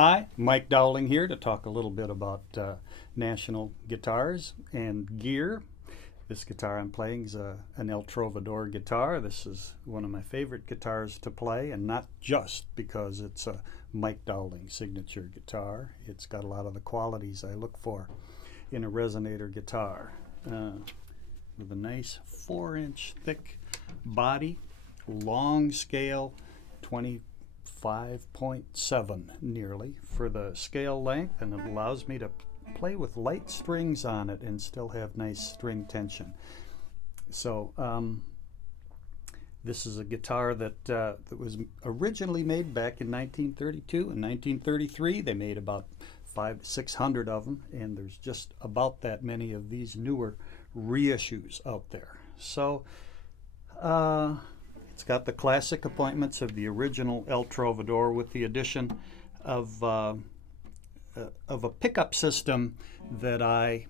Hi, Mike Dowling here to talk a little bit about national guitars and gear. This guitar I'm playing is an El Trovador guitar. This is one of my favorite guitars to play, and not just because it's a Mike Dowling signature guitar. It's got a lot of the qualities I look for in a resonator guitar. With a nice 4-inch thick body, long scale, 25.7 nearly for the scale length, and it allows me to play with light strings on it and still have nice string tension. So this is a guitar that was originally made back in 1932 and 1933. They made about 500-600 of them, and there's just about that many of these newer reissues out there. So it's got the classic appointments of the original El Trovador with the addition of a pickup system that I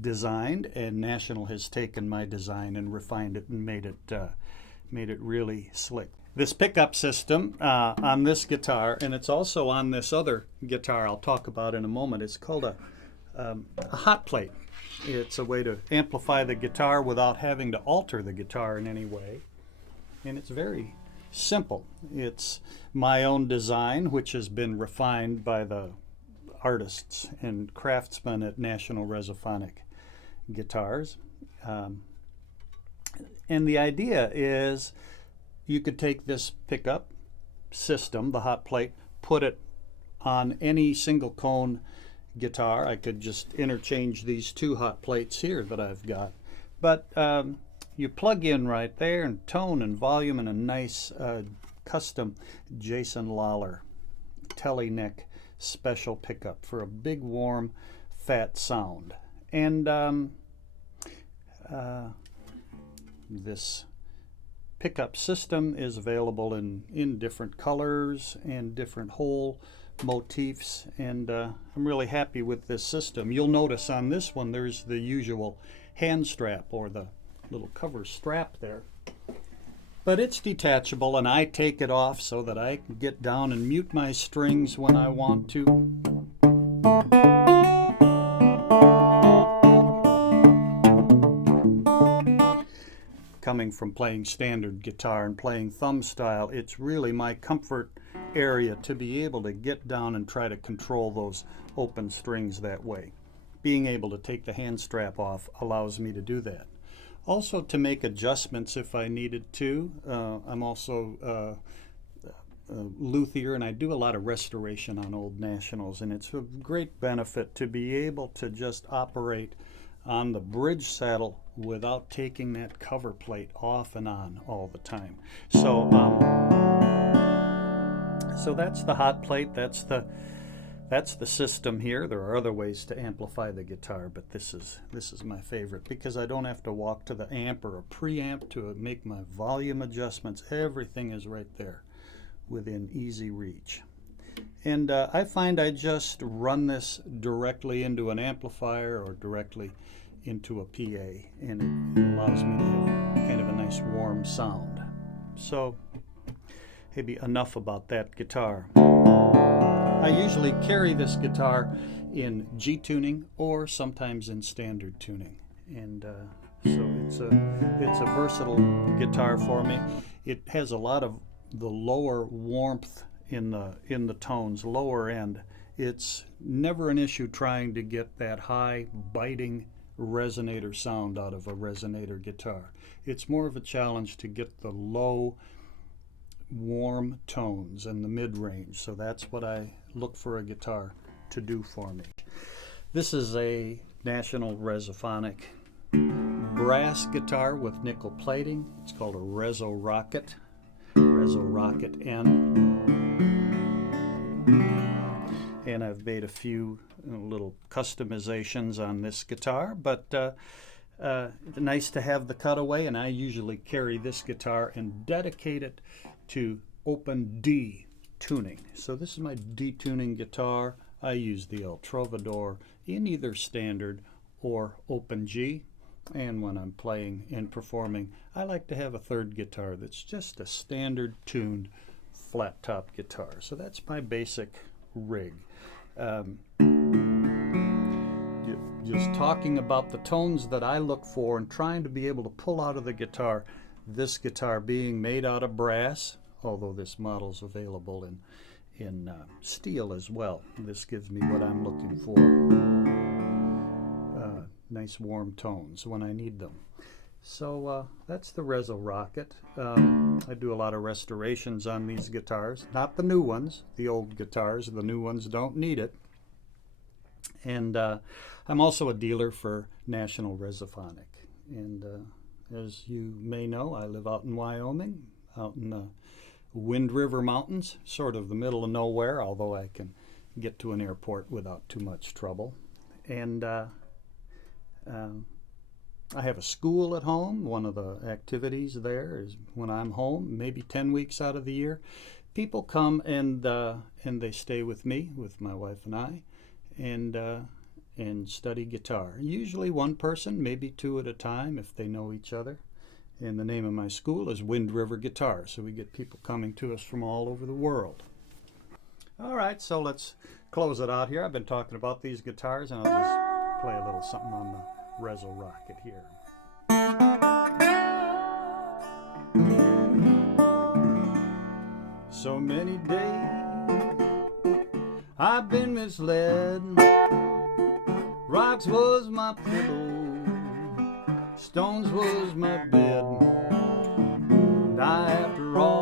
designed, and National has taken my design and refined it and made it really slick. This pickup system on this guitar, and it's also on this other guitar I'll talk about in a moment, it's called a hot plate. It's a way to amplify the guitar without having to alter the guitar in any way. And it's very simple. It's my own design, which has been refined by the artists and craftsmen at National Reso-Phonic Guitars. And the idea is you could take this pickup system, the hot plate, put it on any single cone guitar. I could just interchange these two hot plates here that I've got. But you plug in right there, and tone and volume, and a nice custom Jason Lawler telly neck special pickup for a big, warm, fat sound. And this pickup system is available in different colors and different hole motifs, and I'm really happy with this system. You'll notice on this one there's the usual hand strap, or the little cover strap there, but it's detachable, and I take it off so that I can get down and mute my strings when I want to. Coming from playing standard guitar and playing thumb style, it's really my comfort area to be able to get down and try to control those open strings that way. Being able to take the hand strap off allows me to do that. Also to make adjustments if I needed to. I'm also a luthier, and I do a lot of restoration on old Nationals, and it's a great benefit to be able to just operate on the bridge saddle without taking that cover plate off and on all the time. So so that's the hot plate. That's the system here. There are other ways to amplify the guitar, but this is my favorite because I don't have to walk to the amp or a preamp to make my volume adjustments. Everything is right there within easy reach. And I find I just run this directly into an amplifier or directly into a PA, and it allows me to have kind of a nice warm sound. So maybe enough about that guitar. I usually carry this guitar in G tuning or sometimes in standard tuning, and so it's a versatile guitar for me. It has a lot of the lower warmth in the tones, lower end. It's never an issue trying to get that high biting resonator sound out of a resonator guitar. It's more of a challenge to get the low warm tones and the mid-range. So that's what I look for a guitar to do for me. This is a National Reso-Phonic brass guitar with nickel plating. It's called a ResoRocket, ResoRocket N. And I've made a few little customizations on this guitar, but nice to have the cutaway, and I usually carry this guitar and dedicate it to open D tuning. So this is my D tuning guitar. I use the El Trovador in either standard or open G, and when I'm playing and performing, I like to have a third guitar that's just a standard tuned flat top guitar. So that's my basic rig. Just talking about the tones that I look for and trying to be able to pull out of the guitar. This guitar being made out of brass, although this model's available in steel as well. This gives me what I'm looking for. Nice warm tones when I need them. So that's the ResoRocket. I do a lot of restorations on these guitars. Not the new ones, the old guitars. The new ones don't need it. And I'm also a dealer for National Reso-Phonic. And as you may know, I live out in Wyoming, out in the Wind River Mountains, sort of the middle of nowhere, although I can get to an airport without too much trouble. And I have a school at home. One of the activities there is when I'm home, maybe 10 weeks out of the year, people come and they stay with me, with my wife and I, and study guitar. Usually one person, maybe two at a time if they know each other. And the name of my school is Wind River Guitar, so we get people coming to us from all over the world. All right, so let's close it out here. I've been talking about these guitars, and I'll just play a little something on the ResoRocket here. So many days I've been misled. Rocks was my pillow, stones was my bed. And I, after all